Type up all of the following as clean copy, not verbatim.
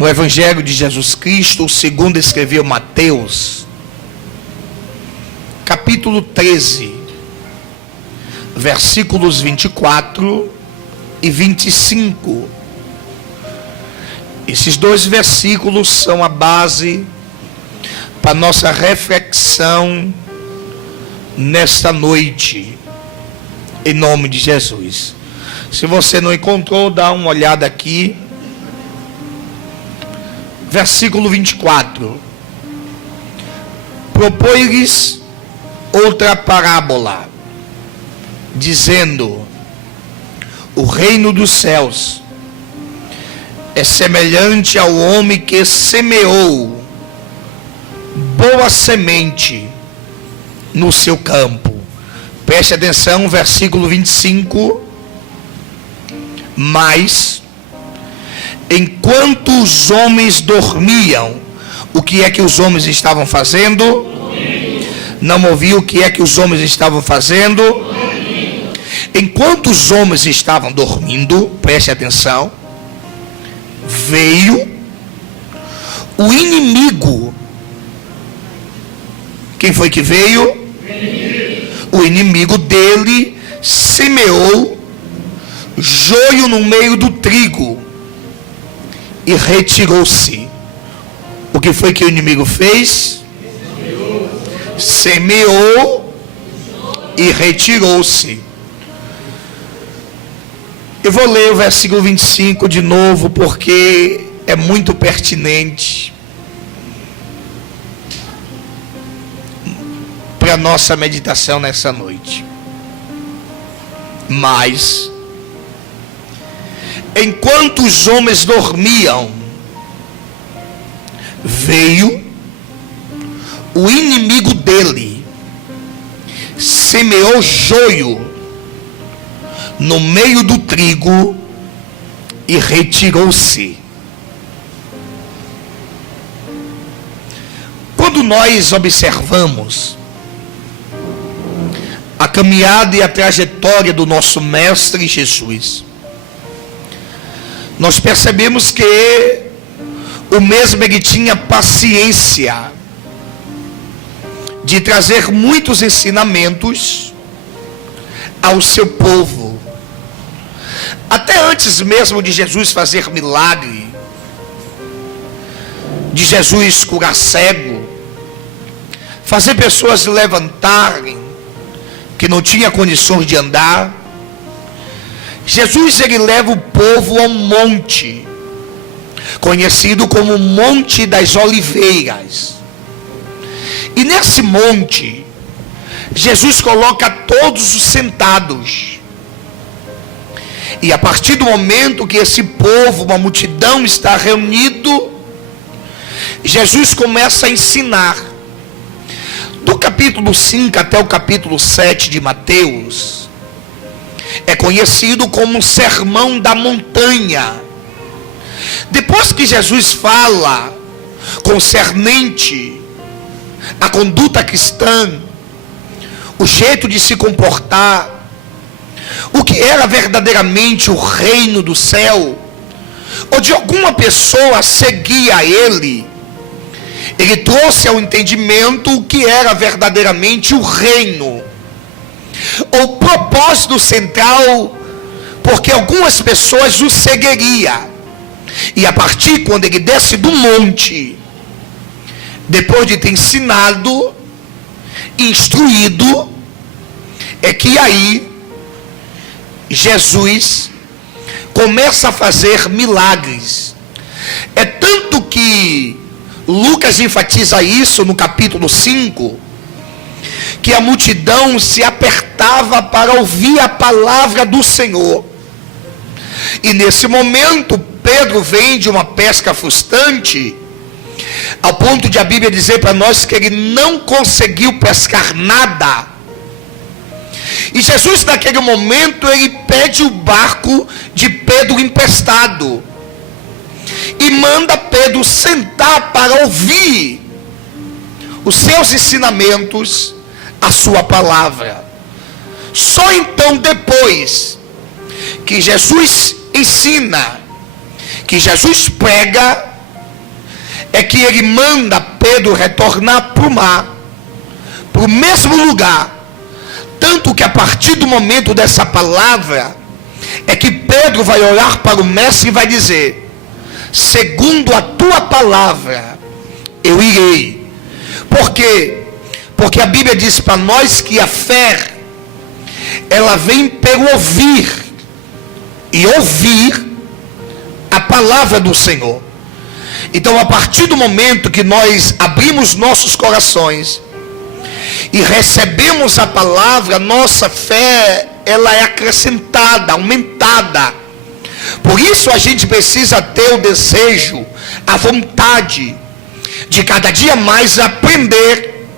no Evangelho de Jesus Cristo, segundo escreveu Mateus, capítulo 13, versículos 24 e 25. Esses dois versículos são a base para nossa reflexão nesta noite, em nome de Jesus. Se você não encontrou, dá uma olhada aqui. Versículo 24. Propõe-lhes outra parábola, dizendo: o reino dos céus é semelhante ao homem que semeou boa semente no seu campo. Preste atenção, versículo 25. Mas, enquanto os homens dormiam, o que é que os homens estavam fazendo? Não ouviu o que é que os homens estavam fazendo? Enquanto os homens estavam dormindo, preste atenção, veio o inimigo. Quem foi que veio? O inimigo dele semeou joio no meio do trigo e retirou-se. O que foi que o inimigo fez? Semeou e retirou-se. Eu vou ler o versículo 25 de novo, porque é muito pertinente para a nossa meditação nessa noite. Mas, enquanto os homens dormiam, veio o inimigo dele, semeou joio no meio do trigo e retirou-se. Quando nós observamos a caminhada e a trajetória do nosso Mestre Jesus, nós percebemos que o mesmo ele tinha paciência de trazer muitos ensinamentos ao seu povo. Até antes mesmo de Jesus fazer milagre, de Jesus curar cego, fazer pessoas levantarem que não tinha condições de andar, Jesus ele leva o povo a um monte, conhecido como Monte das Oliveiras. E nesse monte, Jesus coloca todos os sentados. E a partir do momento que esse povo, uma multidão está reunido, Jesus começa a ensinar. Do capítulo 5 até o capítulo 7 de Mateus, é conhecido como o Sermão da Montanha. Depois que Jesus fala concernente a conduta cristã, o jeito de se comportar, o que era verdadeiramente o reino do céu, ou de alguma pessoa seguir a ele, ele trouxe ao entendimento o que era verdadeiramente o reino, o propósito central, porque algumas pessoas o seguiriam. E a partir quando ele desce do monte, depois de ter ensinado, instruído, é que aí Jesus começa a fazer milagres. É tanto que Lucas enfatiza isso no capítulo 5, que a multidão se apertava para ouvir a palavra do Senhor. E nesse momento Pedro vem de uma pesca frustrante, ao ponto de a Bíblia dizer para nós que ele não conseguiu pescar nada. E Jesus naquele momento ele pede o barco de Pedro emprestado e manda Pedro sentar para ouvir os seus ensinamentos, a sua palavra. Só então depois que Jesus ensina, que Jesus prega, é que ele manda Pedro retornar para o mar, para o mesmo lugar. Tanto que a partir do momento dessa palavra, é que Pedro vai olhar para o mestre e vai dizer: segundo a tua palavra, eu irei. Por quê? Porque a Bíblia diz para nós que a fé, ela vem pelo ouvir, e ouvir a palavra do Senhor. Então, a partir do momento que nós abrimos nossos corações e recebemos a palavra, nossa fé, ela é acrescentada, aumentada. Por isso a gente precisa ter o desejo, a vontade de cada dia mais aprender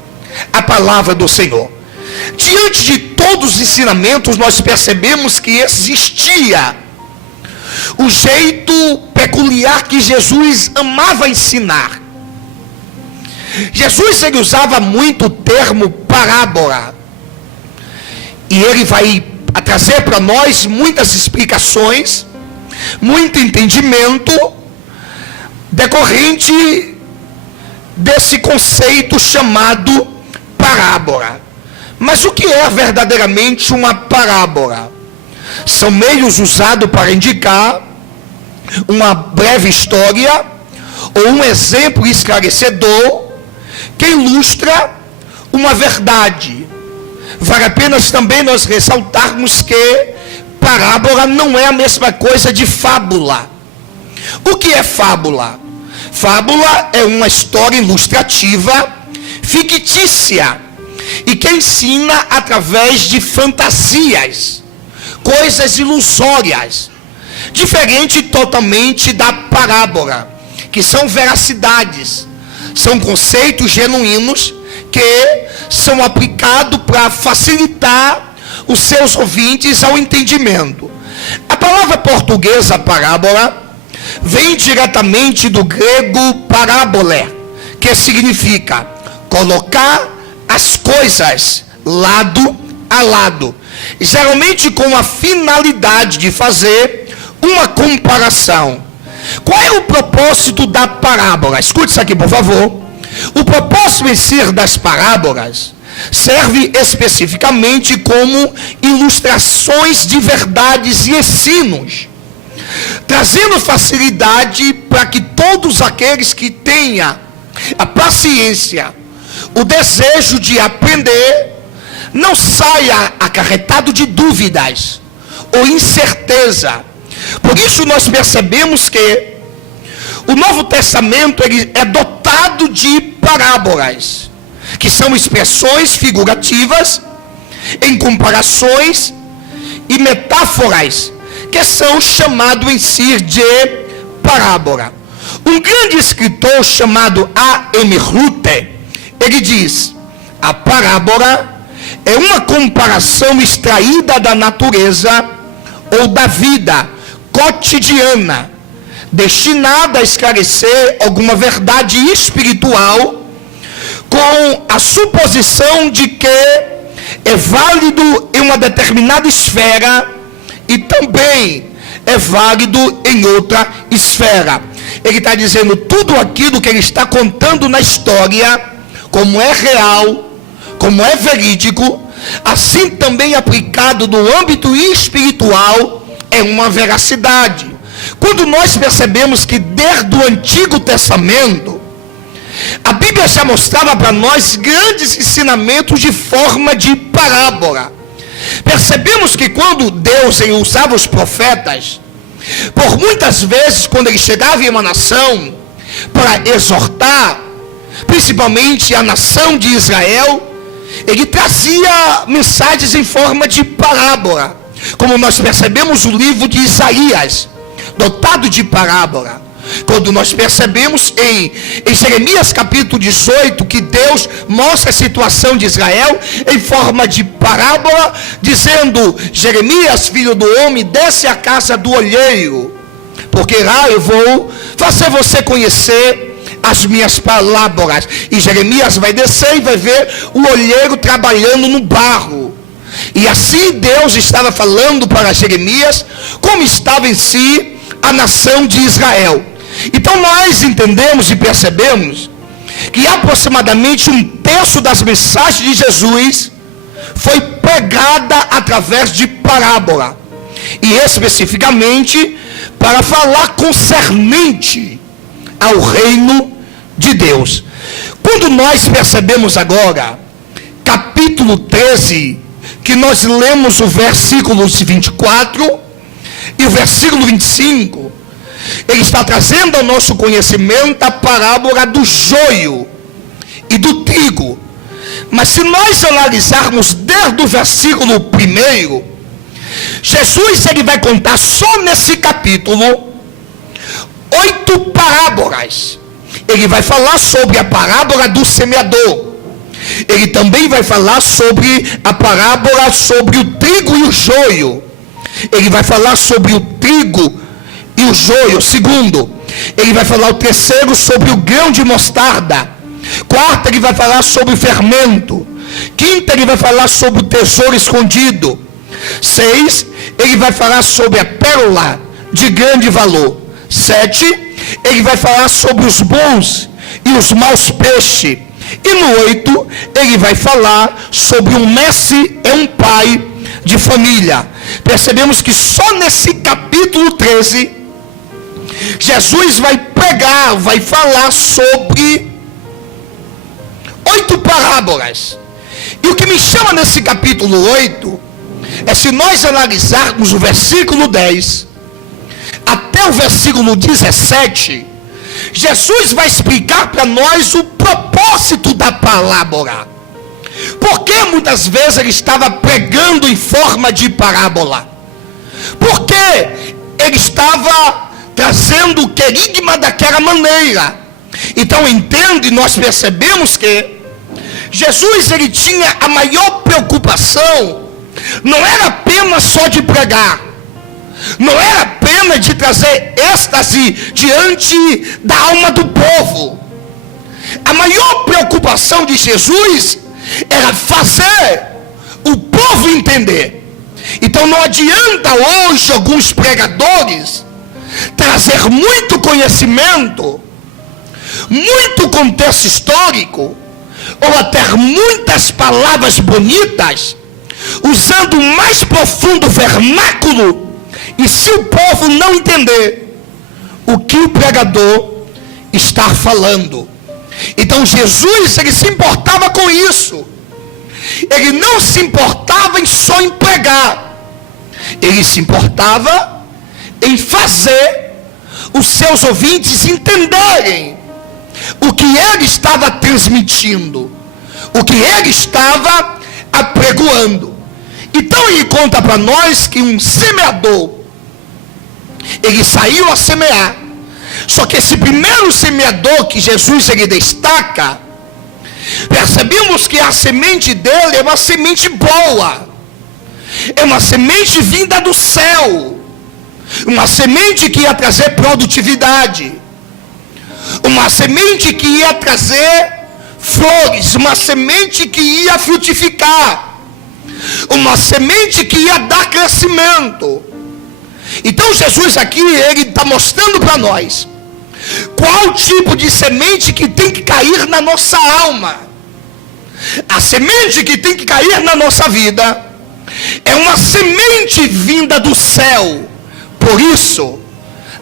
a palavra do Senhor. Diante de todos os ensinamentos, nós percebemos que existia o jeito peculiar que Jesus amava ensinar. Jesus, ele usava muito o termo parábola, e ele vai trazer para nós muitas explicações, muito entendimento decorrente desse conceito chamado parábola. Mas o que é verdadeiramente uma parábola? São meios usados para indicar uma breve história ou um exemplo esclarecedor que ilustra uma verdade. Vale a pena também nós ressaltarmos que parábola não é a mesma coisa de fábula. O que é fábula? Fábula é uma história ilustrativa, fictícia, e que ensina através de fantasias, coisas ilusórias, diferente totalmente da parábola, que são veracidades, são conceitos genuínos que são aplicados para facilitar os seus ouvintes ao entendimento. A palavra portuguesa parábola vem diretamente do grego parábolé, que significa colocar as coisas lado a lado, geralmente com a finalidade de fazer uma comparação. Qual é o propósito da parábola? Escute isso aqui, por favor. O propósito em si das parábolas serve especificamente como ilustrações de verdades e ensinos, trazendo facilidade para que todos aqueles que tenham a paciência, o desejo de aprender, não saia acarretado de dúvidas ou incerteza. Por isso nós percebemos que o Novo Testamento ele é dotado de parábolas, que são expressões figurativas em comparações e metáforas, que são chamados em si de parábola. Um grande escritor chamado A.M. Ruther, ele diz: a parábola é uma comparação extraída da natureza ou da vida cotidiana, destinada a esclarecer alguma verdade espiritual, com a suposição de que é válido em uma determinada esfera e também é válido em outra esfera. Ele está dizendo tudo aquilo que ele está contando na história, como é real, como é verídico, assim também aplicado no âmbito espiritual, é uma veracidade. Quando nós percebemos que desde o Antigo Testamento, a Bíblia já mostrava para nós grandes ensinamentos de forma de parábola. Percebemos que quando Deus usava os profetas, por muitas vezes quando ele chegava em uma nação para exortar, principalmente a nação de Israel, ele trazia mensagens em forma de parábola, como nós percebemos no livro de Isaías, dotado de parábola. Quando nós percebemos em Jeremias capítulo 18, que Deus mostra a situação de Israel em forma de parábola, dizendo: Jeremias, filho do homem, desce à casa do olheiro, porque lá eu vou fazer você conhecer as minhas parábolas. E Jeremias vai descer e vai ver o olheiro trabalhando no barro. E assim Deus estava falando para Jeremias como estava em si a nação de Israel. Então nós entendemos e percebemos que aproximadamente 1/3 das mensagens de Jesus foi pregada através de parábola, e especificamente para falar concernente ao reino de Deus. Quando nós percebemos agora, capítulo 13, que nós lemos o versículo 24 e o versículo 25, ele está trazendo ao nosso conhecimento a parábola do joio e do trigo. Mas se nós analisarmos desde o versículo 1, Jesus ele vai contar só nesse capítulo 8 parábolas. Ele vai falar sobre a parábola do semeador. Ele também vai falar sobre a parábola sobre o trigo e o joio. Ele vai falar sobre o trigo e o joio. Segundo, ele vai falar o terceiro sobre o grão de mostarda. Quarta, ele vai falar sobre o fermento. Quinta, ele vai falar sobre o tesouro escondido. 6, ele vai falar sobre a pérola de grande valor. 7, ele vai falar sobre os bons e os maus peixes. E no 8, ele vai falar sobre um mestre e um pai de família. Percebemos que só nesse capítulo 13, Jesus vai pregar, vai falar sobre 8 parábolas. E o que me chama nesse capítulo 8 é, se nós analisarmos o versículo 10 até o versículo 17, Jesus vai explicar para nós o propósito da parábola. Porque muitas vezes ele estava pregando em forma de parábola? Porque ele estava trazendo o querigma daquela maneira. Então entende, nós percebemos que Jesus ele tinha a maior preocupação, não era apenas só de pregar, não era apenas de trazer êxtase diante da alma do povo. A maior preocupação de Jesus era fazer o povo entender. Então não adianta hoje alguns pregadores trazer muito conhecimento, muito contexto histórico, ou até muitas palavras bonitas, usando o mais profundo vernáculo, e se o povo não entender o que o pregador está falando. Então Jesus ele se importava com isso. Ele não se importava em só em pregar, ele se importava em fazer os seus ouvintes entenderem o que ele estava transmitindo, o que ele estava apregoando. Então ele conta para nós que um semeador, ele saiu a semear. Só que esse primeiro semeador que Jesus ele destaca, percebemos que a semente dele é uma semente boa, é uma semente vinda do céu, uma semente que ia trazer produtividade, uma semente que ia trazer flores, uma semente que ia frutificar, uma semente que ia dar crescimento. Então Jesus aqui, ele está mostrando para nós qual tipo de semente que tem que cair na nossa alma. A semente que tem que cair na nossa vida é uma semente vinda do céu. Por isso,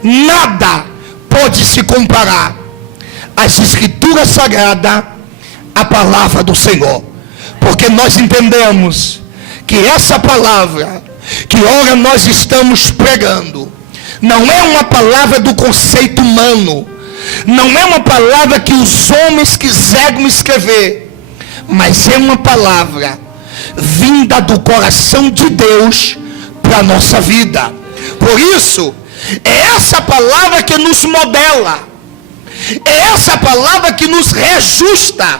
nada pode se comparar às escrituras sagradas, à palavra do Senhor. Porque nós entendemos que essa palavra que ora nós estamos pregando, não é uma palavra do conceito humano, não é uma palavra que os homens quiseram escrever, mas é uma palavra vinda do coração de Deus para a nossa vida. Por isso, é essa palavra que nos modela, é essa palavra que nos reajusta,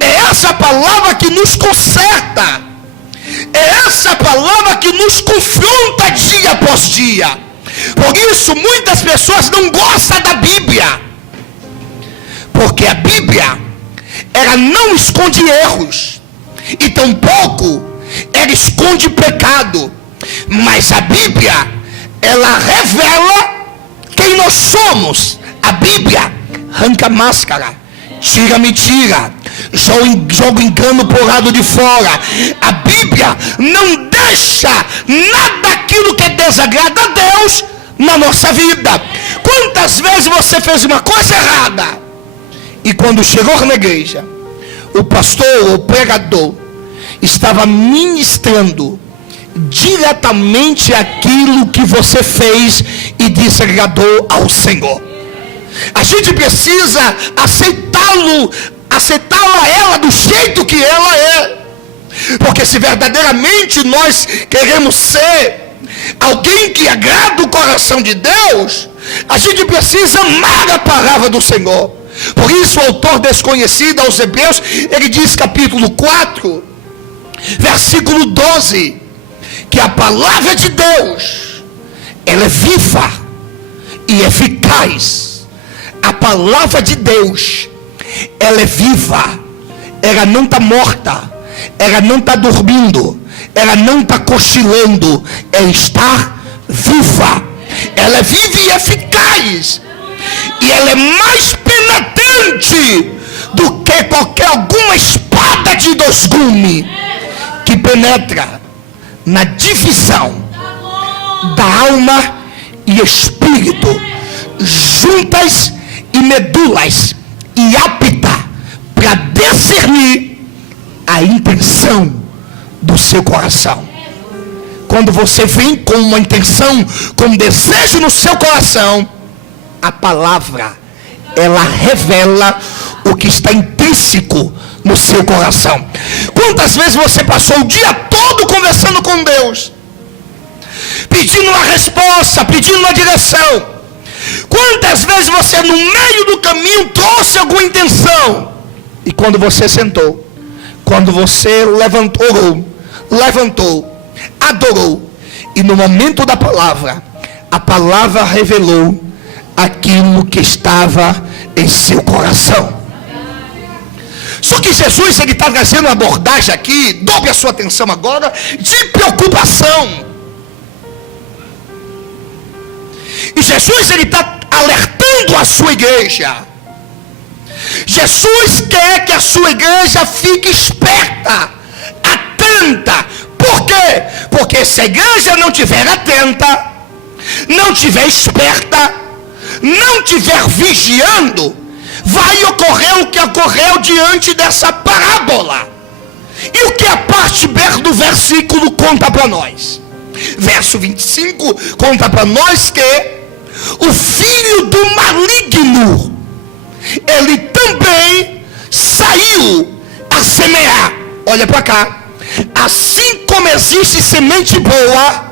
é essa palavra que nos conserta, é essa palavra que nos confronta dia após dia. Por isso muitas pessoas não gostam da Bíblia, porque a Bíblia ela não esconde erros, e tampouco ela esconde pecado, mas a Bíblia ela revela quem nós somos. A Bíblia arranca a máscara, tira a mentira, joga o engano por lado de fora. A Bíblia não deixa nada daquilo que desagrada a Deus na nossa vida. Quantas vezes você fez uma coisa errada e quando chegou na igreja, o pastor ou o pregador estava ministrando diretamente aquilo que você fez e desagradou ao Senhor? A gente precisa aceitá-la ela do jeito que ela é, porque se verdadeiramente nós queremos ser alguém que agrada o coração de Deus, a gente precisa amar a palavra do Senhor. Por isso o autor desconhecido aos Hebreus, ele diz, capítulo 4, versículo 12, que a palavra de Deus, ela é viva e eficaz. A palavra de Deus, ela é viva, ela não está morta, ela não está dormindo, ela não está cochilando, ela está viva. Ela é viva e eficaz, e ela é mais penetrante do que alguma espada de dois gumes, que penetra na divisão da alma e espírito, juntas e medulas, e apta para discernir a intenção do seu coração. Quando você vem com uma intenção, com um desejo no seu coração, a palavra, ela revela o que está intrínseco no seu coração. Quantas vezes você passou o dia todo conversando com Deus, pedindo uma resposta, pedindo uma direção? Quantas vezes você no meio do caminho trouxe alguma intenção, e quando você sentou, quando você levantou, adorou, e no momento da palavra, a palavra revelou aquilo que estava em seu coração. Só que Jesus, ele está trazendo uma abordagem aqui, dobre a sua atenção agora, de preocupação. E Jesus, ele está alertando a sua igreja. Jesus quer que a sua igreja fique esperta, atenta. Por quê? Porque se a igreja não estiver atenta, não estiver esperta, não estiver vigiando, vai ocorrer o que ocorreu diante dessa parábola. E o que a parte B do versículo conta para nós? Verso 25 conta para nós que o filho do maligno, ele também saiu a semear. Olha para cá. Assim como existe semente boa,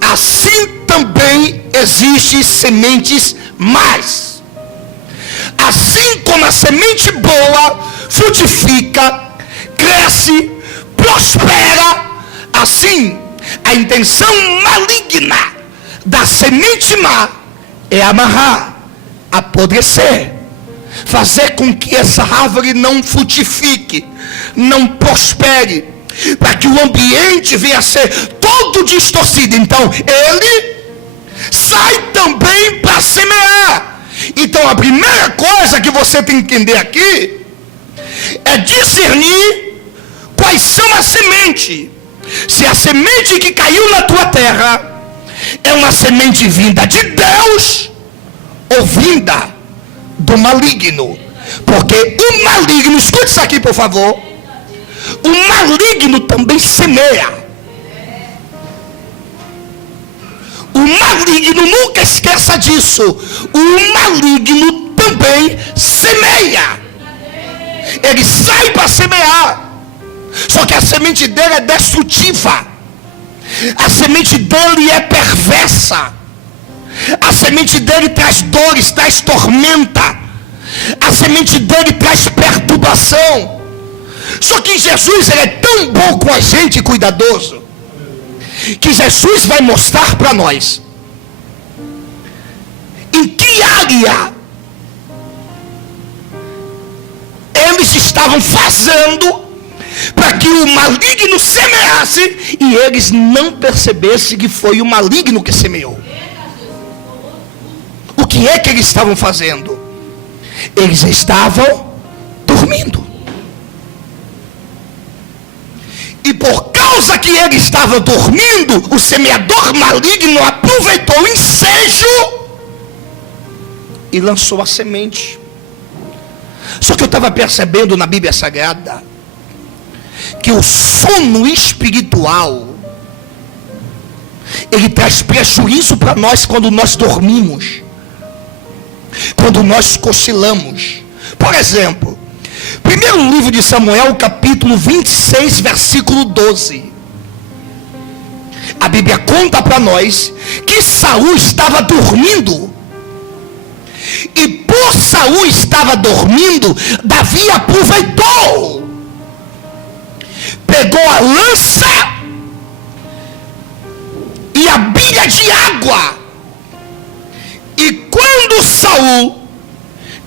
assim também existe sementes más. Assim como a semente boa frutifica, cresce, prospera, assim a intenção maligna da semente má é amarrar, apodrecer, fazer com que essa árvore não frutifique, não prospere, para que o ambiente venha a ser todo distorcido. Então ele sai também para semear. Então a primeira coisa que você tem que entender aqui é discernir quais são as sementes. Se a semente que caiu na tua terra é uma semente vinda de Deus ou vinda do maligno. Porque o maligno, escute isso aqui por favor, o maligno também semeia. O maligno, nunca esqueça disso, o maligno também semeia. Ele sai para semear, só que a semente dele é destrutiva, a semente dele é perversa, a semente dele traz dores, traz tormenta, a semente dele traz perturbação. Só que Jesus, ele é tão bom com a gente, cuidadoso, que Jesus vai mostrar para nós em que área eles estavam fazendo para que o maligno semeasse e eles não percebessem que foi o maligno que semeou. que é que eles estavam fazendo? Eles estavam dormindo. E por causa que ele estava dormindo, o semeador maligno aproveitou o ensejo e lançou a semente. Só que eu estava percebendo na Bíblia Sagrada que o sono espiritual, ele traz prejuízo para nós quando nós dormimos, quando nós cochilamos. Por exemplo, primeiro livro de Samuel, capítulo 26, versículo 12. A Bíblia conta para nós que Saul estava dormindo. E por Saul estava dormindo, Davi aproveitou. Pegou a lança e a bilha de água. E quando Saul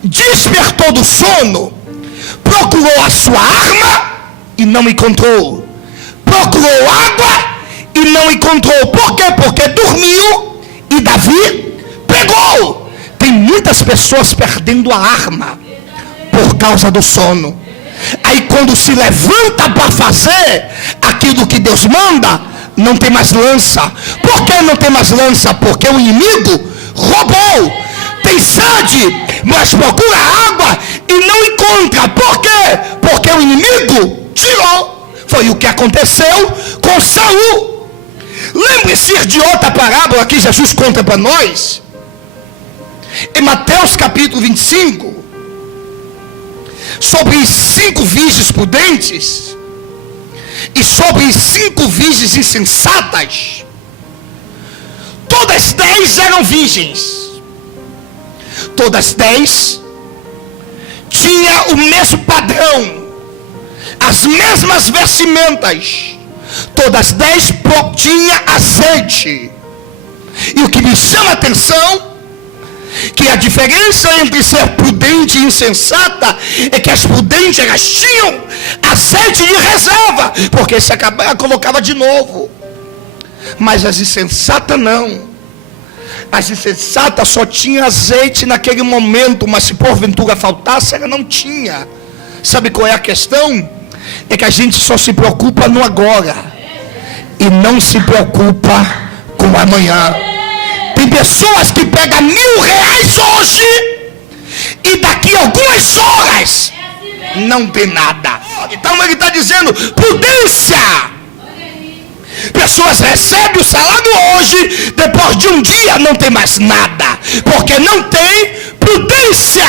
despertou do sono, procurou a sua arma e não encontrou. Procurou água e não encontrou. Por quê? Porque dormiu e Davi pegou. Tem muitas pessoas perdendo a arma por causa do sono. Aí quando se levanta para fazer aquilo que Deus manda, não tem mais lança. Por que não tem mais lança? Porque o inimigo roubou. Tem sede, mas procura água e não encontra. Por quê? Porque o inimigo tirou. Foi o que aconteceu com Saul. Lembre-se de outra parábola que Jesus conta para nós. Em Mateus capítulo 25. Sobre 5 virgens prudentes e sobre 5 virgens insensatas. Todas 10 eram virgens. Todas 10 tinham o mesmo padrão, as mesmas vestimentas. Todas 10 tinham azeite. E o que me chama a atenção, que a diferença entre ser prudente e insensata é que as prudentes, elas tinham azeite de reserva, porque se acabar colocava de novo. Mas as insensatas não. As insensatas só tinham azeite naquele momento, mas se porventura faltasse, ela não tinha. Sabe qual é a questão? É que a gente só se preocupa no agora e não se preocupa com o amanhã. Tem pessoas que pegam R$1.000 hoje e daqui a algumas horas não tem nada. Então ele está dizendo prudência. Pessoas recebem o salário hoje, depois de um dia não tem mais nada, porque não tem prudência.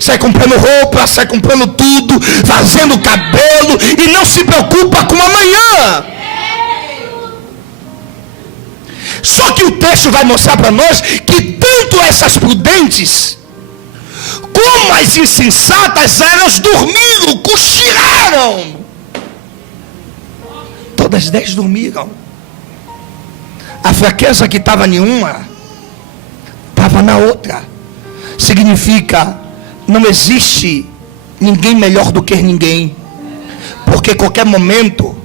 Sai comprando roupa, sai comprando tudo, fazendo cabelo e não se preocupa com amanhã. Só que o texto vai mostrar para nós que tanto essas prudentes como as insensatas, elas dormiram, cochilaram. Todas 10 dormiram. A fraqueza que estava em uma estava na outra. Significa, não existe ninguém melhor do que ninguém, porque qualquer momento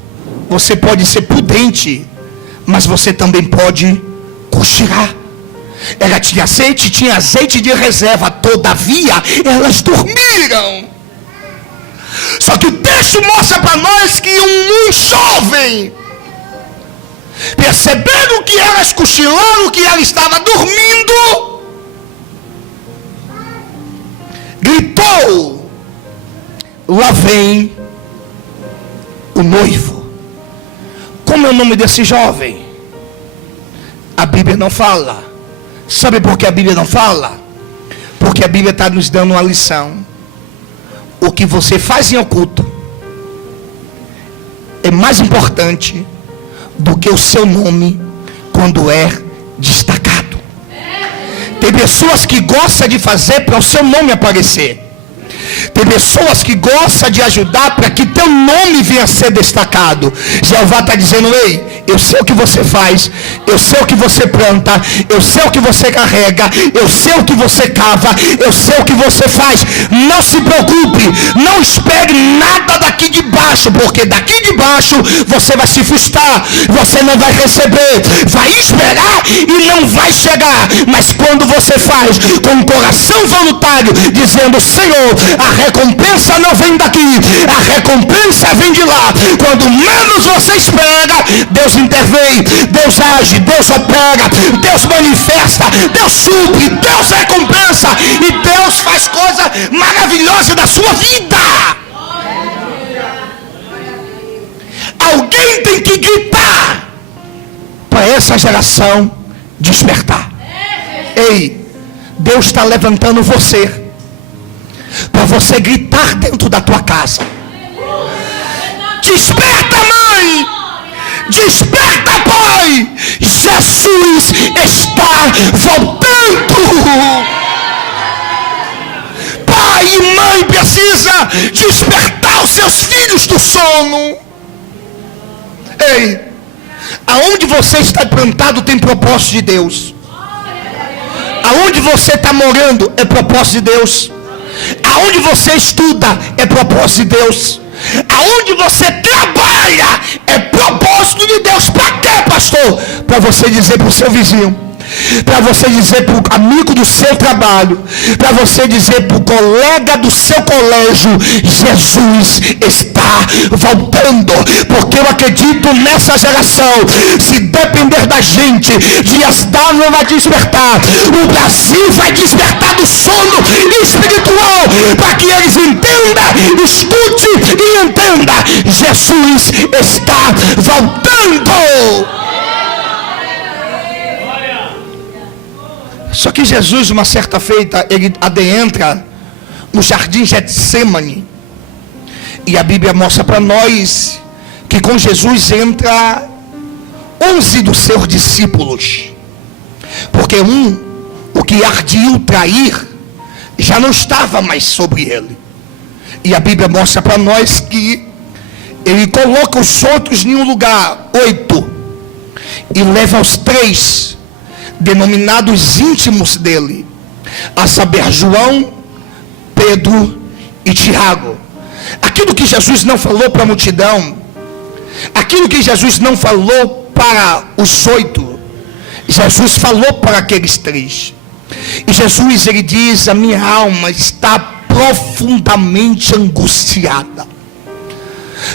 você pode ser prudente, mas você também pode cochilar. Ela tinha azeite de reserva, todavia elas dormiram. Só que o texto mostra para nós que um jovem, percebendo que elas cochilaram, que ela estava dormindo, gritou: lá vem o noivo. Como é o nome desse jovem? A Bíblia não fala. Sabe por que a Bíblia não fala? Porque a Bíblia está nos dando uma lição. O que você faz em oculto é mais importante do que o seu nome quando é destacado. Tem pessoas que gostam de fazer para o seu nome aparecer. Tem pessoas que gostam de ajudar para que teu nome venha a ser destacado. Jeová está dizendo: ei, Eu sei o que você faz, eu sei o que você planta, eu sei o que você carrega, eu sei o que você cava, eu sei o que você faz. Não se preocupe, não espere nada daqui de baixo, porque daqui de baixo você vai se frustrar, você não vai receber, vai esperar e não vai chegar. Mas quando você faz com um coração voluntário, dizendo: Senhor, a recompensa não vem daqui, a recompensa vem de lá. Quando menos você espera, Deus intervém, Deus age, Deus opera, Deus manifesta, Deus supre, Deus recompensa e Deus faz coisa maravilhosa da sua vida. Alguém tem que gritar para essa geração despertar. Ei, Deus está levantando você para você gritar dentro da tua casa. Desperta, mãe! Desperta, pai! Jesus está voltando! Pai e mãe precisa despertar os seus filhos do sono. Ei, aonde você está plantado tem propósito de Deus. Aonde você está morando é propósito de Deus. Aonde você estuda é propósito de Deus. Aonde você trabalha é propósito de Deus. Para quê, pastor? Para você dizer para o seu vizinho, para você dizer para o amigo do seu trabalho, para você dizer para o colega do seu colégio: Jesus está voltando. Porque eu acredito nessa geração, se depender da gente, Dias Dávila vai despertar, o Brasil vai despertar do sono espiritual, para que eles entendam, escute e entenda: Jesus está voltando. Só que Jesus, uma certa feita, ele adentra no jardim Getsêmani. E a Bíblia mostra para nós que com Jesus entra 11 dos seus discípulos. Porque o que ardia trair, já não estava mais sobre ele. E a Bíblia mostra para nós que ele coloca os outros em um lugar, 8, e leva os 3 denominados íntimos dele, a saber, João, Pedro e Tiago. Aquilo que Jesus não falou para a multidão, aquilo que Jesus não falou para os 8, Jesus falou para aqueles 3. E Jesus, ele diz: a minha alma está profundamente angustiada.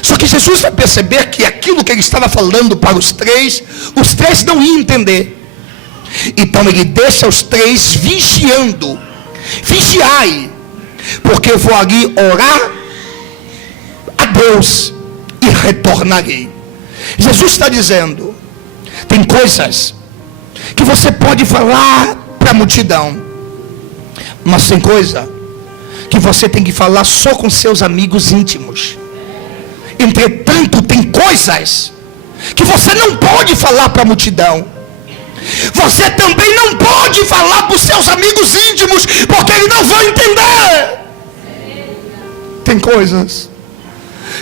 Só que Jesus vai perceber que aquilo que ele estava falando para os 3 não iam entender. Então ele deixa os 3 vigiando. Vigiai, porque eu vou ali orar a Deus e retornarei. Jesus está dizendo: tem coisas que você pode falar para a multidão, mas tem coisa que você tem que falar só com seus amigos íntimos. Entretanto, tem coisas que você não pode falar para a multidão. Você também não pode falar para os seus amigos íntimos, porque eles não vão entender. Tem coisas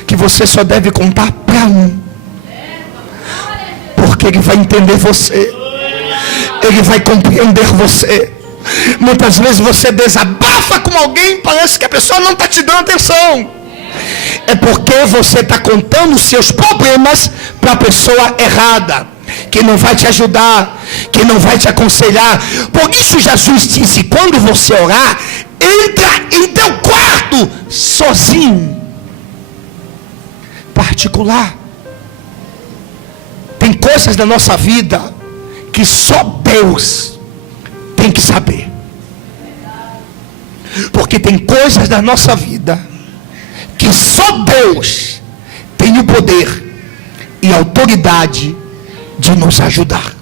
que você só deve contar para um, porque ele vai entender você, ele vai compreender você. Muitas vezes você desabafa com alguém, parece que a pessoa não está te dando atenção. É porque você está contando os seus problemas para a pessoa errada, que não vai te ajudar, que não vai te aconselhar. Por isso Jesus disse: quando você orar, entra em teu quarto sozinho, particular. Tem coisas da nossa vida que só Deus tem que saber. Porque tem coisas da nossa vida que só Deus tem o poder e a autoridade de nos ajudar.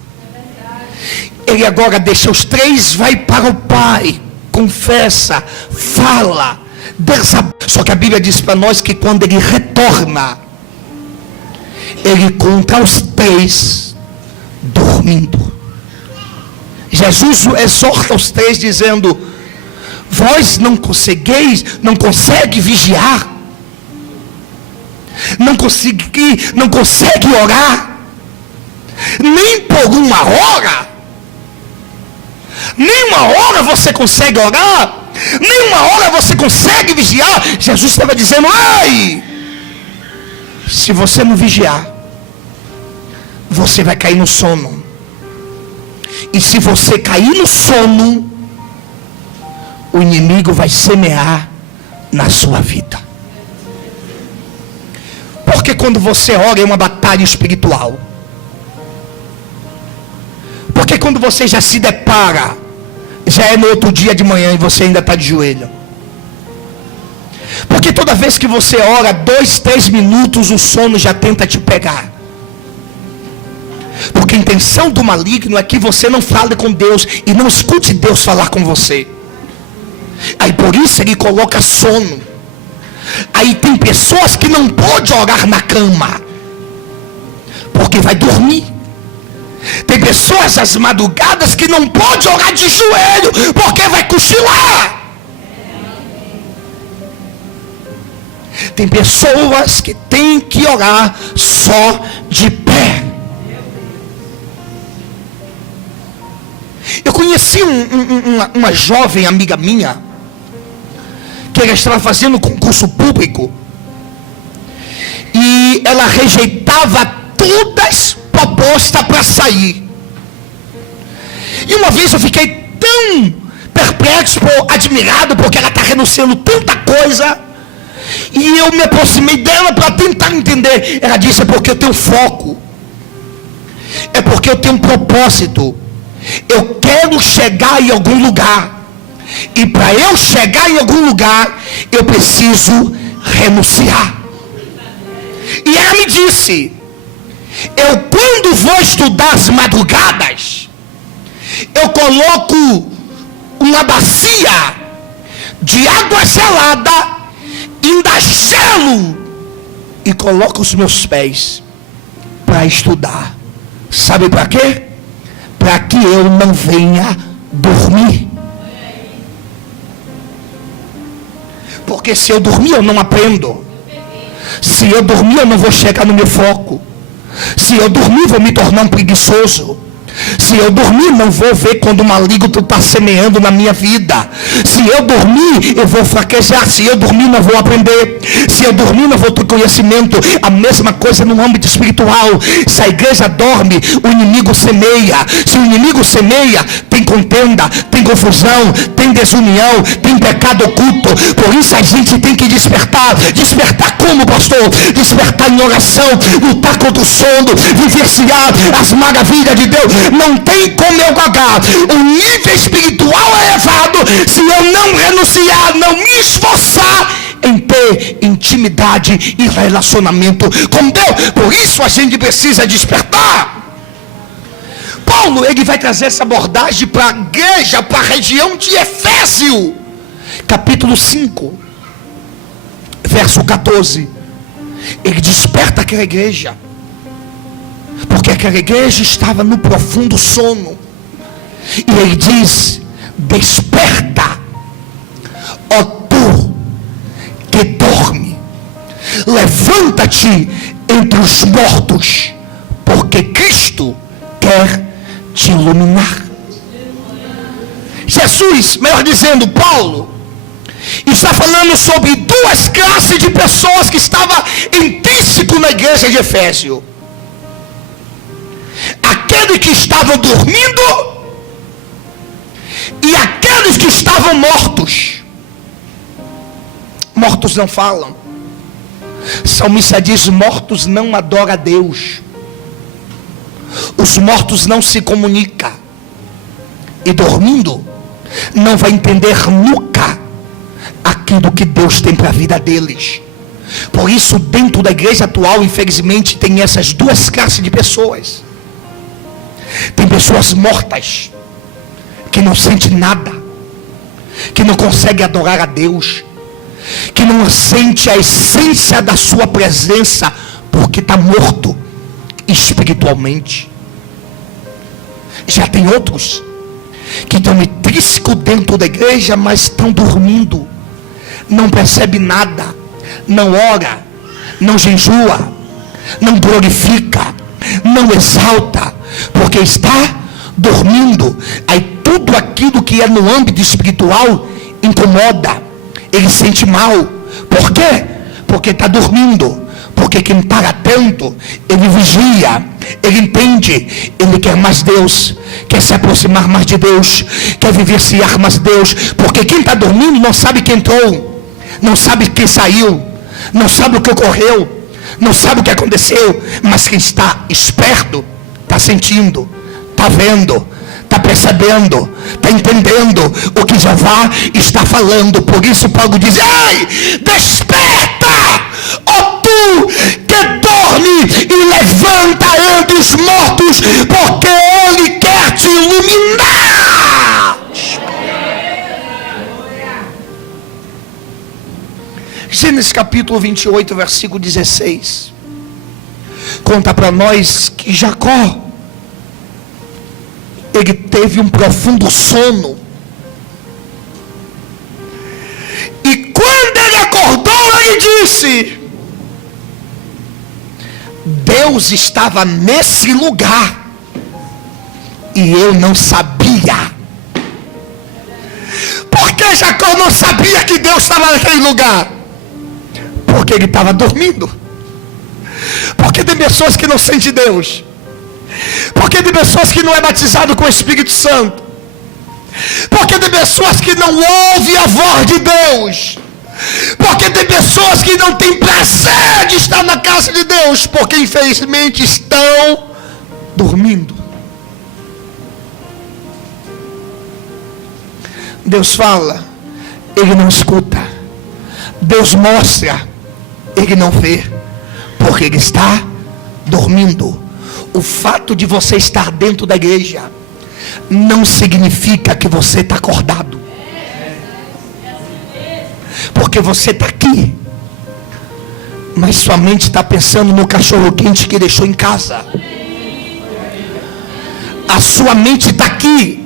Ele agora deixa os 3, vai para o Pai, confessa, fala, só que a Bíblia diz para nós que quando ele retorna, ele encontra os 3 dormindo. Jesus exorta os 3 dizendo: vós não consegue vigiar, não consegue orar. nem por uma hora. Nem uma hora você consegue orar, nem uma hora você consegue vigiar. Jesus estava dizendo: ai, se você não vigiar, você vai cair no sono. E se você cair no sono, o inimigo vai semear na sua vida. Porque quando você ora é uma batalha espiritual. Porque quando você já se depara, já é no outro dia de manhã e você ainda está de joelho. Porque toda vez que você ora 2, 3 minutos, o sono já tenta te pegar. Porque a intenção do maligno é que você não fale com Deus e não escute Deus falar com você. Aí por isso ele coloca sono. Aí tem pessoas que não podem orar na cama, porque vai dormir. Tem pessoas às madrugadas que não podem orar de joelho, porque vai cochilar. Tem pessoas que têm que orar só de pé. Eu conheci uma jovem amiga minha, que ela estava fazendo concurso público, e ela rejeitava todas propostas para sair. E uma vez eu fiquei tão perplexo, admirado, porque ela está renunciando tanta coisa. E eu me aproximei dela para tentar entender. Ela disse: é porque eu tenho foco, é porque eu tenho um propósito. Eu quero chegar em algum lugar, e para eu chegar em algum lugar, eu preciso renunciar. E ela me disse: eu quando vou estudar as madrugadas, eu coloco uma bacia de água gelada, ainda gelo, e coloco os meus pés para estudar. Sabe para quê? Para que eu não venha dormir. Porque se eu dormir, eu não aprendo. Se eu dormir, eu não vou chegar no meu foco. Se eu dormir, vou me tornar um preguiçoso. Se eu dormir, não vou ver quando o maligno está semeando na minha vida. Se eu dormir, eu vou fraquejar. Se eu dormir, não vou aprender. Se eu dormir, não vou ter conhecimento. A mesma coisa no âmbito espiritual. Se a igreja dorme, o inimigo semeia. Se o inimigo semeia, tem contenda, tem confusão, tem desunião, tem pecado oculto. Por isso a gente tem que despertar. Despertar como, pastor? Despertar em oração, lutar contra o sono, vivenciar as maravilhas de Deus. Não tem como eu pagar o nível espiritual elevado se eu não renunciar, não me esforçar em ter intimidade e relacionamento com Deus. Por isso a gente precisa despertar. Paulo, ele vai trazer essa abordagem para a igreja, para a região de Efésio, capítulo 5, verso 14. Ele desperta aquela igreja, porque aquela igreja estava no profundo sono. E ele diz: desperta, ó tu que dorme, levanta-te entre os mortos, porque Cristo quer te iluminar. Jesus, melhor dizendo, Paulo, está falando sobre duas classes de pessoas que estavam intrínseco na igreja de Efésio: aqueles que estavam dormindo e aqueles que estavam mortos. Mortos não falam. Salmista diz: mortos não adoram a Deus. Os mortos não se comunicam. E dormindo, não vai entender nunca aquilo que Deus tem para a vida deles. Por isso, dentro da igreja atual, infelizmente, tem essas duas classes de pessoas. Tem pessoas mortas, que não sentem nada, que não conseguem adorar a Deus, que não sente a essência da sua presença, porque está morto espiritualmente. Já tem outros que estão intrínsecos dentro da igreja, mas estão dormindo, não percebe nada, não ora, não jejua, não glorifica, não exalta, Porque está dormindo. Aí tudo aquilo que é no âmbito espiritual incomoda. Ele sente mal. Por quê? Porque está dormindo. Porque quem está atento, ele vigia, ele entende, ele quer mais Deus, quer se aproximar mais de Deus, quer vivenciar mais Deus. Porque quem está dormindo não sabe quem entrou, não sabe quem saiu, não sabe o que ocorreu, não sabe o que aconteceu. Mas quem está esperto, está sentindo, está vendo, está percebendo, está entendendo o que Jeová está falando. Por isso Paulo diz: ei, desperta, ó tu que dorme, e levanta entre os mortos, porque Ele quer te iluminar. Gênesis capítulo 28, versículo 16, conta para nós que Jacó, ele teve um profundo sono, e quando ele acordou, ele disse: Deus estava nesse lugar e eu não sabia. Por que Jacó não sabia que Deus estava naquele lugar? Porque ele estava dormindo. Porque tem pessoas que não sentem Deus. Porque tem pessoas que não é batizado com o Espírito Santo. Porque tem pessoas que não ouvem a voz de Deus. Porque tem pessoas que não têm prazer de estar na casa de Deus, porque infelizmente estão dormindo. Deus fala, Ele não escuta. Deus mostra, Ele não vê, porque Ele está dormindo. O fato de você estar dentro da igreja não significa que você está acordado. Porque você está aqui, mas sua mente está pensando no cachorro quente que deixou em casa. A sua mente está aqui,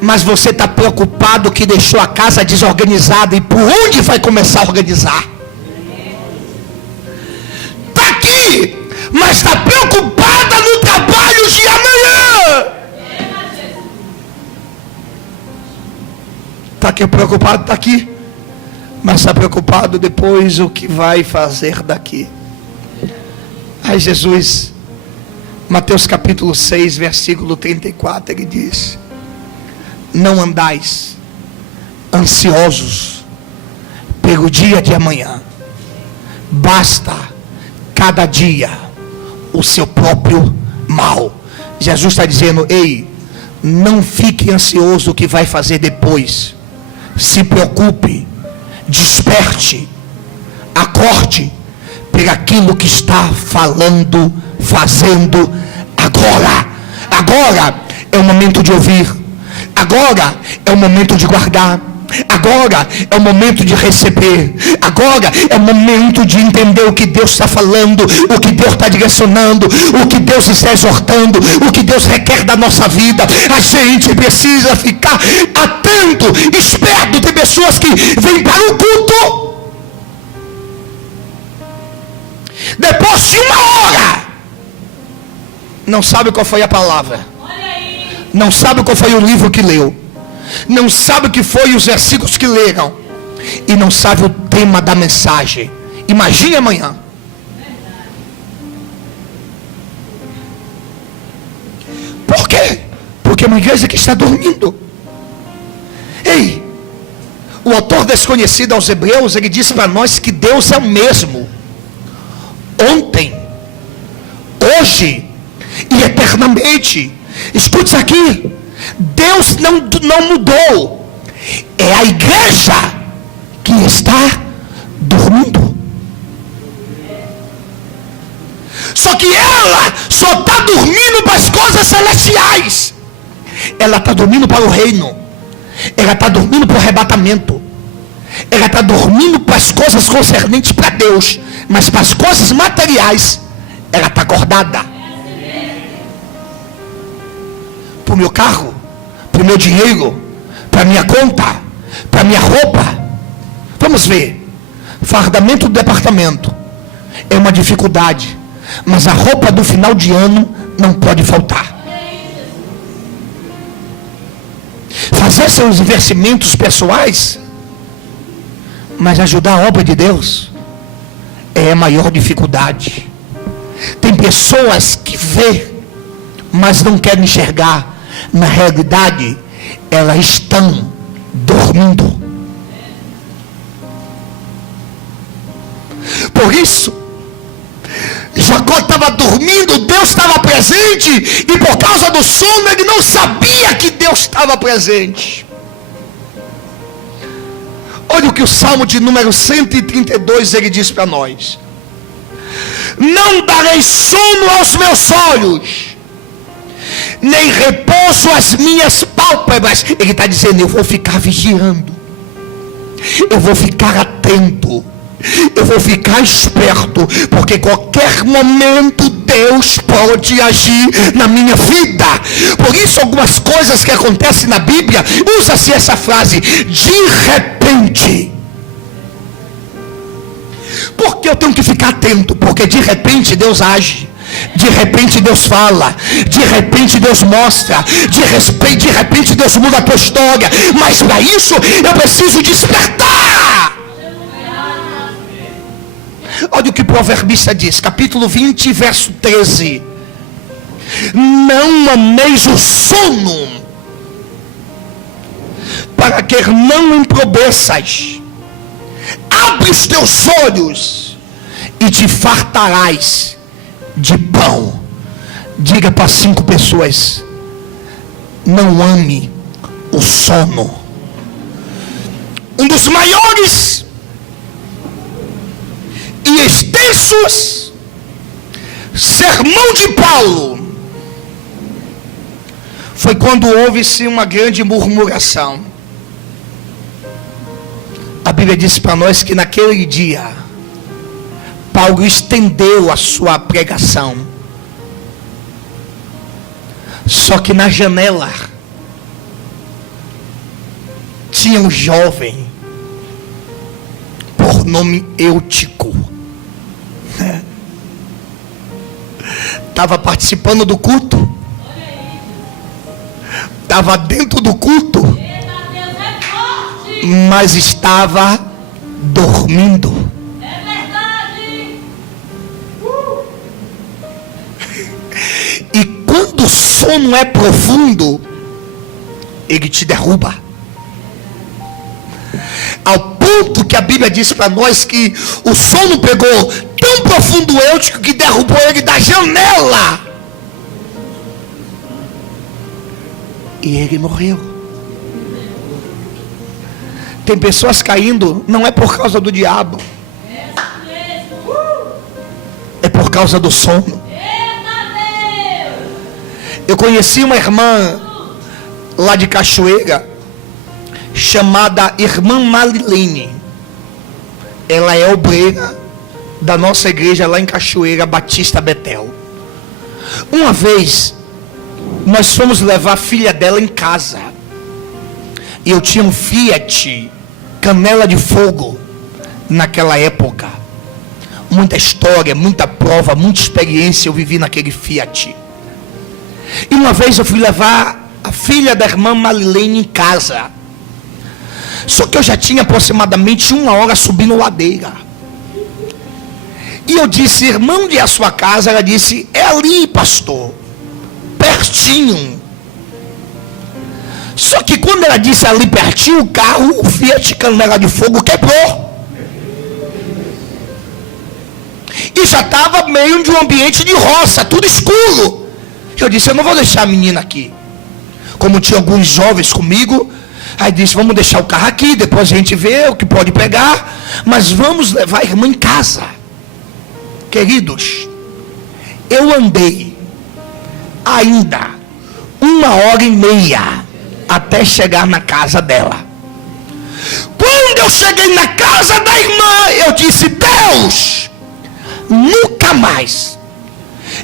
mas você está preocupado que deixou a casa desorganizada e por onde vai começar a organizar. Está aqui, mas está preocupada no trabalho de amanhã. Está aqui preocupado, está aqui, mas está preocupado depois o que vai fazer daqui. Aí Jesus, Mateus capítulo 6, versículo 34, ele diz: não andais ansiosos pelo dia de amanhã, basta cada dia o seu próprio mal. Jesus está dizendo: ei, não fique ansioso o que vai fazer depois. Se preocupe, desperte, acorde por aquilo que está falando, fazendo agora. Agora é o momento de ouvir. Agora é o momento de guardar. Agora é o momento de receber. Agora é o momento de entender o que Deus está falando, o que Deus está direcionando, o que Deus está exortando, o que Deus requer da nossa vida. A gente precisa ficar atento, esperto. Tem pessoas que vêm para o culto, depois de 1 hora, não sabe qual foi a palavra, não sabe qual foi o livro que leu, não sabe o que foi os versículos que leram, e não sabe o tema da mensagem. Imagine amanhã. Por quê? Porque é uma igreja que está dormindo. Ei, o autor desconhecido aos Hebreus, ele disse para nós que Deus é o mesmo ontem, hoje e eternamente. Escute isso aqui: Deus não mudou. É a igreja que está dormindo. Só que ela só está dormindo para as coisas celestiais. Ela está dormindo para o reino. Ela está dormindo para o arrebatamento. Ela está dormindo para as coisas concernentes para Deus. Mas para as coisas materiais, ela está acordada. Para o meu carro, para o meu dinheiro, para a minha conta, para a minha roupa. Vamos ver. Fardamento do departamento é uma dificuldade, mas a roupa do final de ano não pode faltar. fazer seus investimentos pessoais, mas ajudar a obra de Deus é a maior dificuldade. Tem pessoas que vê, mas não querem enxergar. Na realidade, elas estão dormindo. Por isso, Jacó estava dormindo, Deus estava presente, e por causa do sono ele não sabia que Deus estava presente. Olha o que o Salmo de número 132 ele diz para nós: não darei sono aos meus olhos, nem repouso às minhas pálpebras. Ele está dizendo: eu vou ficar vigiando, eu vou ficar atento, eu vou ficar esperto, porque qualquer momento Deus pode agir na minha vida. Por isso, algumas coisas que acontecem na Bíblia, usa-se essa frase: de repente. Por que eu tenho que ficar atento? Porque de repente Deus age, de repente Deus fala, de repente Deus mostra, de repente Deus muda a tua história. Mas para isso eu preciso despertar. Olha o que o proverbista diz, capítulo 20, verso 13: não ameis o sono, para que não emprobeças. Abre os teus olhos e te fartarás de pão. Diga para 5 pessoas: não ame o sono. Um dos maiores e extensos sermão de Paulo foi quando houve-se uma grande murmuração. A Bíblia diz para nós que naquele dia Paulo estendeu a sua pregação. Só que na janela tinha um jovem por nome Eutico. Estava participando do culto, estava dentro do culto, mas estava dormindo. É verdade. E quando o sono é profundo, ele te derruba. Ao ponto que a Bíblia diz para nós que o sono pegou tão profundo o Eutico que derrubou ele da janela. E ele morreu. Tem pessoas caindo, não é por causa do diabo, é por causa do sono. Eu conheci uma irmã lá de Cachoeira, chamada Irmã Marilene. Ela é obreira da nossa igreja lá em Cachoeira, Batista Betel. Uma vez nós fomos levar a filha dela em casa, e eu tinha um Fiat Canela de Fogo naquela época. Muita história, muita prova, muita experiência eu vivi naquele Fiat. E uma vez eu fui levar a filha da irmã Marilene em casa. Só que eu já tinha aproximadamente 1 hora subindo ladeira. E eu disse: irmã, onde é a sua casa? Ela disse: é ali, pastor, pertinho. Só que quando ela disse ali pertinho, o carro, o Fiat Canela de Fogo, quebrou. E já estava meio de um ambiente de roça, tudo escuro. Eu disse: eu não vou deixar a menina aqui. Como tinha alguns jovens comigo, aí disse: vamos deixar o carro aqui, depois a gente vê o que pode pegar, mas vamos levar a irmã em casa. Queridos, eu andei ainda 1h30 até chegar na casa dela. Quando eu cheguei na casa da irmã, eu disse: Deus, nunca mais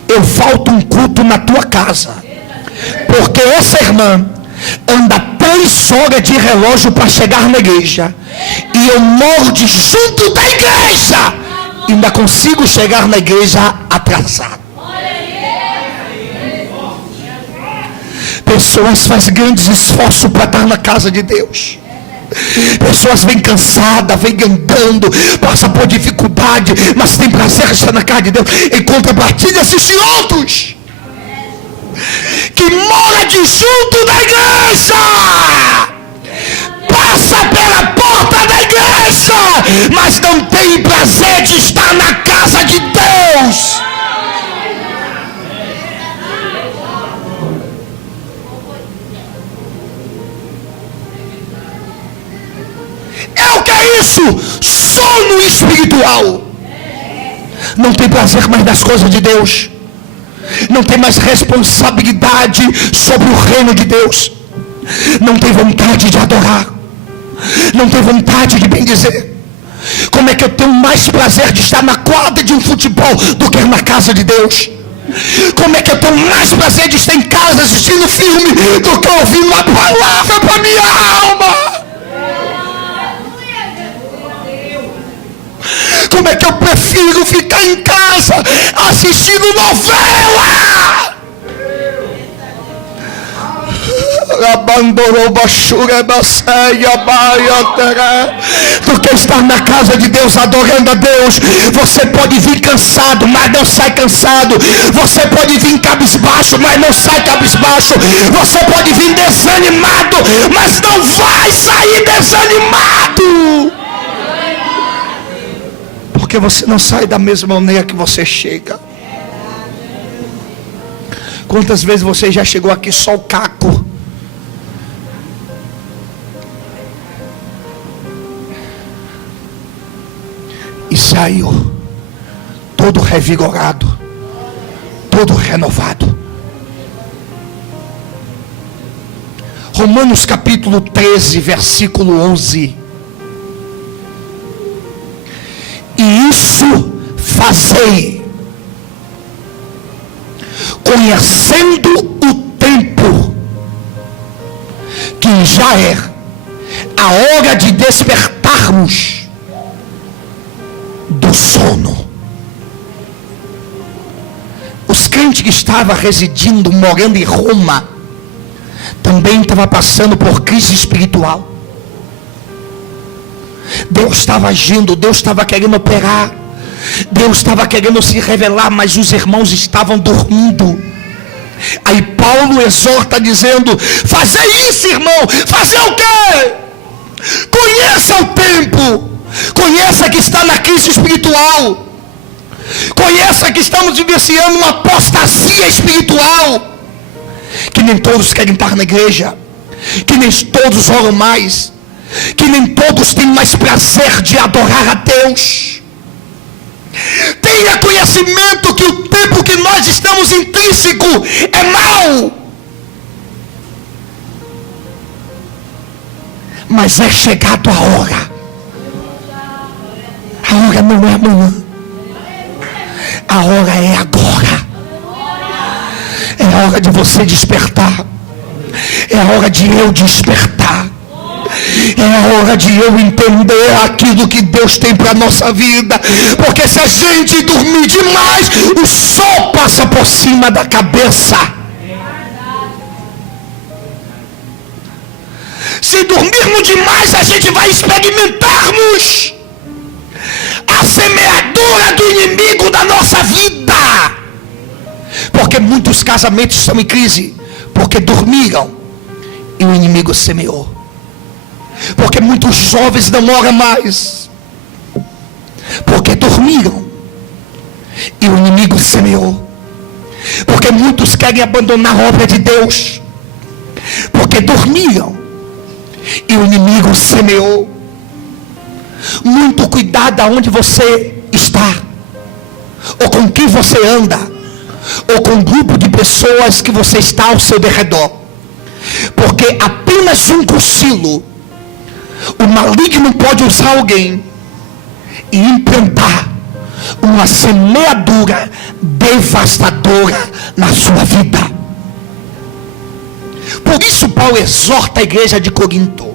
eu falto um culto na tua casa, porque essa irmã anda 3 horas de relógio para chegar na igreja, e eu morro de junto da igreja, e ainda consigo chegar na igreja atrasado. Pessoas fazem grandes esforços para estar na casa de Deus. Pessoas vêm cansadas, vêm andando, passam por dificuldade, mas tem prazer estar na casa de Deus. Em contrapartida, existem outros que moram de junto da igreja, passa pela porta da igreja, mas não tem prazer de estar na casa de Deus. É o que é isso? Sono espiritual. Não tem prazer mais das coisas de Deus. Não tem mais responsabilidade sobre o reino de Deus. Não tem vontade de adorar. Não tem vontade de bendizer. Como é que eu tenho mais prazer de estar na quadra de um futebol do que na casa de Deus? Como é que eu tenho mais prazer de estar em casa assistindo filme do que ouvindo uma palavra para minha alma? Como é que eu prefiro ficar em casa assistindo novela do que estar na casa de Deus adorando a Deus? Você pode vir cansado, mas não sai cansado. Você pode vir cabisbaixo, mas não sai cabisbaixo. Você pode vir desanimado, mas não vai sair desanimado. Porque você não sai da mesma maneira que você chega. Quantas vezes você já chegou aqui só o caco? E saiu todo revigorado, todo renovado. Romanos capítulo 13, versículo 11. E isso fazei, conhecendo o tempo, que já é a hora de despertarmos do sono. Os crentes que estavam residindo, morando em Roma, também estavam passando por crise espiritual. Deus estava agindo, Deus estava querendo operar, Deus estava querendo se revelar, mas os irmãos estavam dormindo. Aí Paulo exorta dizendo: fazer isso, irmão. Fazer o quê? Conheça o tempo. Conheça que está na crise espiritual. Conheça que estamos vivenciando uma apostasia espiritual. Que nem todos querem estar na igreja, que nem todos oram mais, que nem todos têm mais prazer de adorar a Deus. Tenha conhecimento que o tempo que nós estamos intrínseco é mau, mas é chegado a hora. A hora não é amanhã, a hora é agora. É a hora de você despertar, é a hora de eu despertar, é a hora de eu entender aquilo que Deus tem para a nossa vida. Porque se a gente dormir demais, o sol passa por cima da cabeça. Se dormirmos demais, a gente vai experimentarmos a semeadura do inimigo da nossa vida. Porque muitos casamentos estão em crise porque dormiram e o inimigo semeou. Porque muitos jovens não oram mais porque dormiram e o inimigo semeou. Porque muitos querem abandonar a obra de Deus porque dormiram e o inimigo semeou. Muito cuidado aonde você está, ou com quem você anda, ou com o grupo de pessoas que você está ao seu derredor. Porque apenas um cochilo, o maligno pode usar alguém e implantar uma semeadura devastadora na sua vida. Por isso Paulo exorta a igreja de Corinto: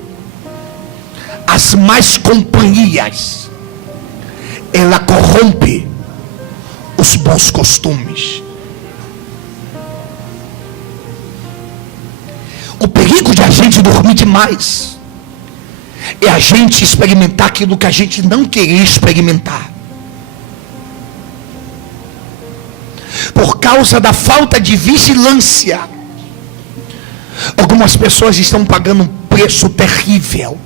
as más companhias, ela corrompe os bons costumes. O perigo de a gente dormir demais é a gente experimentar aquilo que a gente não queria experimentar. Por causa da falta de vigilância, algumas pessoas estão pagando um preço terrível.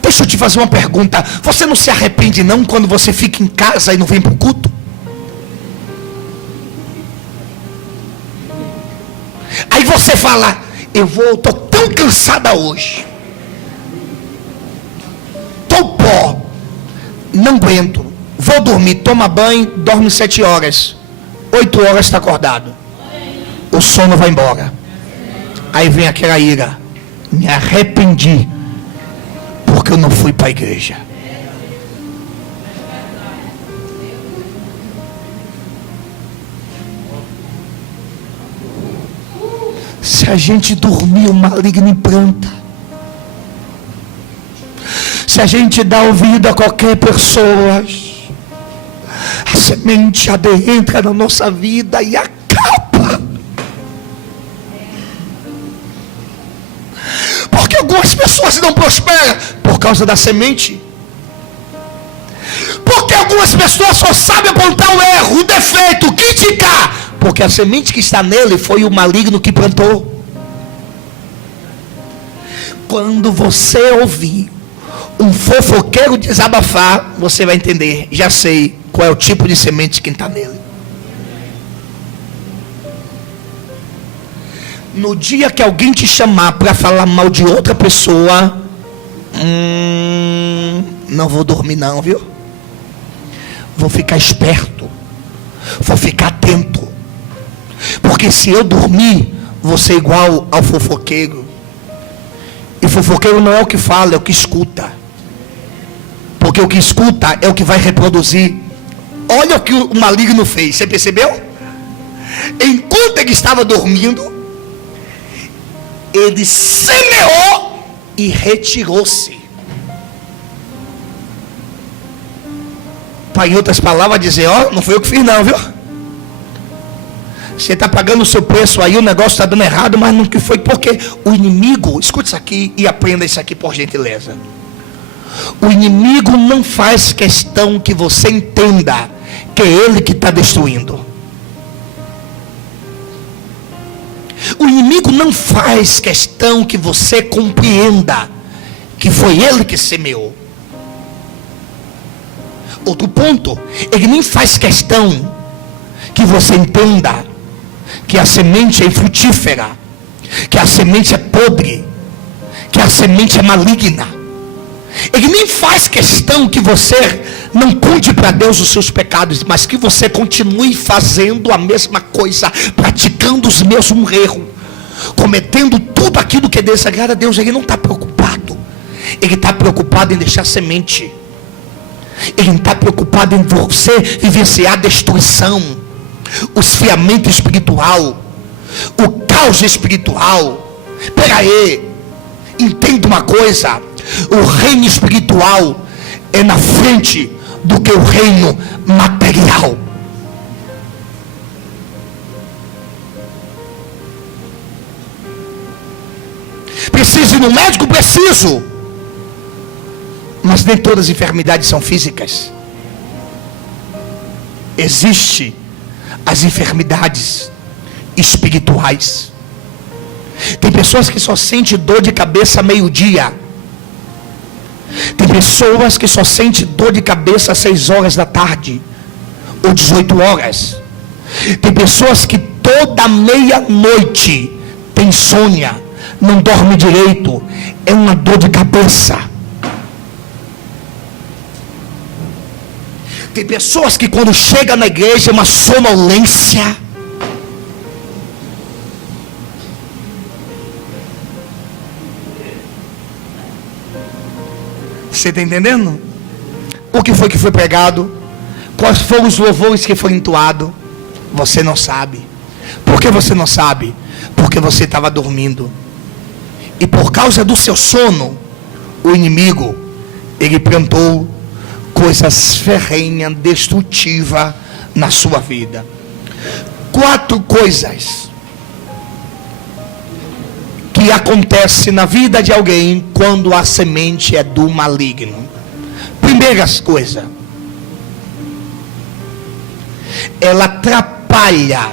Deixa eu te fazer uma pergunta. Você não se arrepende não quando você fica em casa e não vem para o culto? Aí você fala, estou tão cansada hoje, estou pó, não aguento, vou dormir, toma banho, dorme 7 horas, 8 horas está acordado, o sono vai embora. Aí vem aquela ira, me arrependi porque eu não fui para a igreja. Se a gente dormir, o maligno implanta. Se a gente dá ouvido a qualquer pessoa, a semente adentra na nossa vida e acaba. Porque algumas pessoas não prosperam por causa da semente. Porque algumas pessoas só sabem apontar o erro, o defeito, criticar. Porque a semente que está nele foi o maligno que plantou. Quando você ouvir um fofoqueiro desabafar, você vai entender, já sei qual é o tipo de semente que está nele. No dia que alguém te chamar para falar mal de outra pessoa, não vou dormir não, viu? Vou ficar esperto, vou ficar atento. Porque se eu dormir, vou ser igual ao fofoqueiro. E fofoqueiro não é o que fala, é o que escuta. Porque o que escuta é o que vai reproduzir. Olha o que o maligno fez, você percebeu? Enquanto ele estava dormindo, ele semeou e retirou-se. Para, em outras palavras, dizer, não foi eu que fiz não, viu? Você está pagando o seu preço aí, o negócio está dando errado, mas não que foi, porque o inimigo, escute isso aqui e aprenda isso aqui por gentileza. O inimigo não faz questão que você entenda que é ele que está destruindo. O inimigo não faz questão que você compreenda que foi ele que semeou. Outro ponto, ele nem faz questão que você entenda que a semente é infrutífera, que a semente é podre, que a semente é maligna. Ele nem faz questão que você não conte para Deus os seus pecados, mas que você continue fazendo a mesma coisa, praticando os mesmos erros, cometendo tudo aquilo que desagrada a Deus. Ele não está preocupado. Ele está preocupado em deixar semente. Ele não está preocupado em você vivenciar a destruição, o esfriamento espiritual, o caos espiritual. Espera aí, entenda uma coisa: o reino espiritual é na frente do que o reino material. Preciso ir no médico? Preciso. Mas nem todas as enfermidades são físicas. Existem as enfermidades espirituais. Tem pessoas que só sentem dor de cabeça meio-dia. Tem pessoas que só sentem dor de cabeça às 6 horas da tarde ou 18 horas. Tem pessoas que toda meia-noite tem insônia, não dorme direito, é uma dor de cabeça. Tem pessoas que quando chega na igreja é uma sonolência. Você está entendendo? O que foi pregado? Quais foram os louvores que foram entoados? Você não sabe. Por que você não sabe? Porque você estava dormindo. E por causa do seu sono, o inimigo, ele plantou coisas ferrenhas, destrutivas na sua vida. 4 coisas que acontece na vida de alguém quando a semente é do maligno. Primeiras coisas, ela atrapalha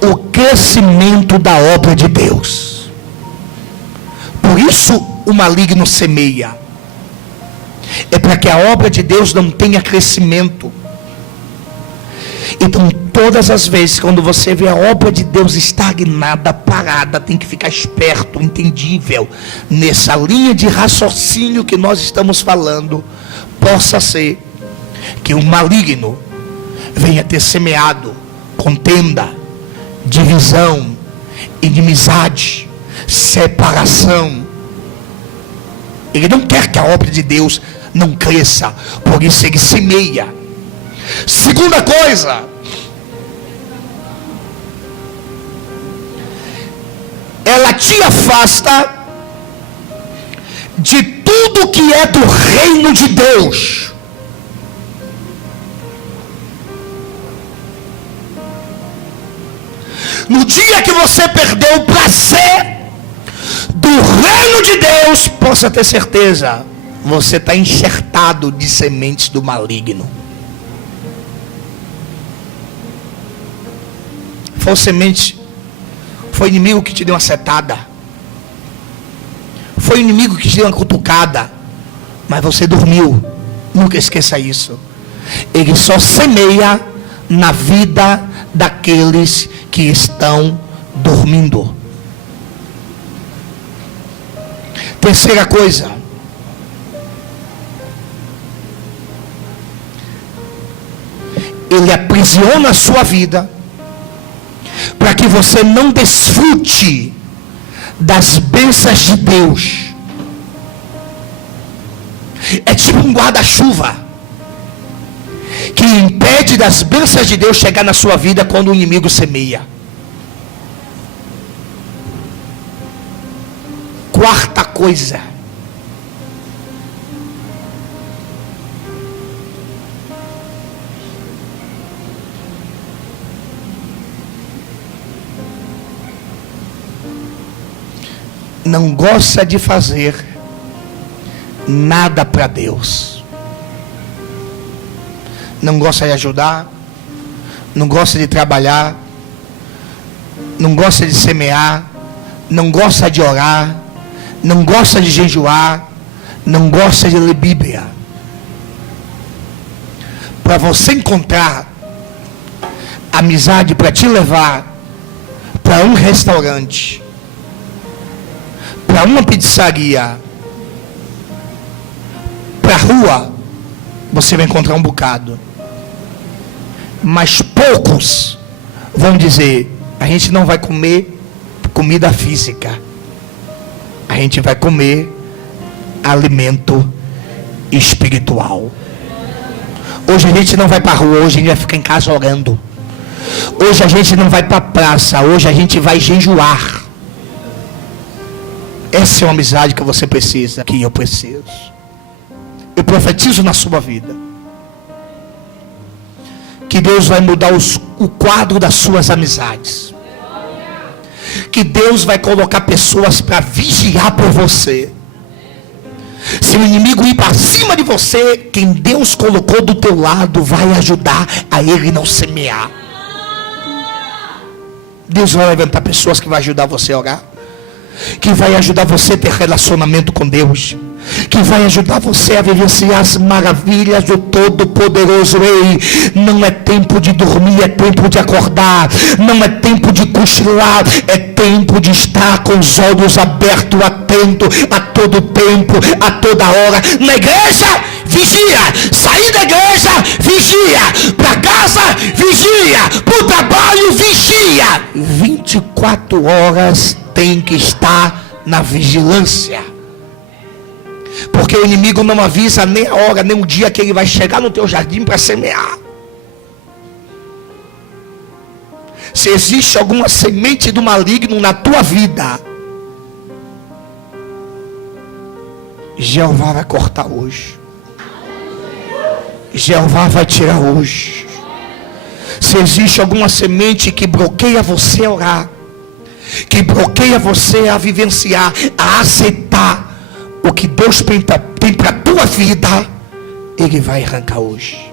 o crescimento da obra de Deus. Por isso o maligno semeia. É para que a obra de Deus não tenha crescimento. Então, todas as vezes quando você vê a obra de Deus estagnada, parada, tem que ficar esperto, entendível nessa linha de raciocínio que nós estamos falando. Possa ser que o maligno venha ter semeado contenda, divisão, inimizade, separação. Ele não quer que a obra de Deus não cresça, por isso ele semeia. Segunda coisa, ela te afasta de tudo que é do reino de Deus. No dia que você perdeu o prazer do reino de Deus, possa ter certeza, você está enxertado de sementes do maligno. Foi semente, foi inimigo que te deu uma setada, foi inimigo que te deu uma cutucada, mas você dormiu. Nunca esqueça isso. Ele só semeia na vida daqueles que estão dormindo. Terceira coisa, ele aprisiona a sua vida para que você não desfrute das bênçãos de Deus. É tipo um guarda-chuva que impede das bênçãos de Deus chegar na sua vida quando o inimigo semeia. Quarta coisa, não gosta de fazer nada para Deus. Não gosta de ajudar, não gosta de trabalhar, não gosta de semear, não gosta de orar, não gosta de jejuar, não gosta de ler Bíblia. Para você encontrar amizade para te levar para um restaurante, para uma pizzaria, para a rua, você vai encontrar um bocado. Mas poucos vão dizer: a gente não vai comer comida física, a gente vai comer alimento espiritual. Hoje a gente não vai para a rua, hoje a gente vai ficar em casa orando. Hoje a gente não vai para a praça, hoje a gente vai jejuar. Essa é uma amizade que você precisa, que eu preciso. Eu profetizo na sua vida que Deus vai mudar o quadro das suas amizades. Que Deus vai colocar pessoas para vigiar por você. Se o inimigo ir para cima de você, quem Deus colocou do teu lado vai ajudar a ele não semear. Deus vai levantar pessoas que vai ajudar você a orar, que vai ajudar você a ter relacionamento com Deus, que vai ajudar você a vivenciar as maravilhas do Todo-Poderoso. Ei, não é tempo de dormir, é tempo de acordar. Não é tempo de cochilar, é tempo de estar com os olhos abertos, atento a todo tempo, a toda hora. Na igreja, vigia. Sair da igreja, vigia. Para casa, vigia. Para o trabalho, vigia. 24 horas tem que estar na vigilância. Porque o inimigo não avisa nem a hora, nem o dia que ele vai chegar no teu jardim para semear. Se existe alguma semente do maligno na tua vida, Jeová vai cortar hoje. Jeová vai tirar hoje. Se existe alguma semente que bloqueia você a orar, que bloqueia você a vivenciar, a aceitar o que Deus tem para a tua vida, Ele vai arrancar hoje.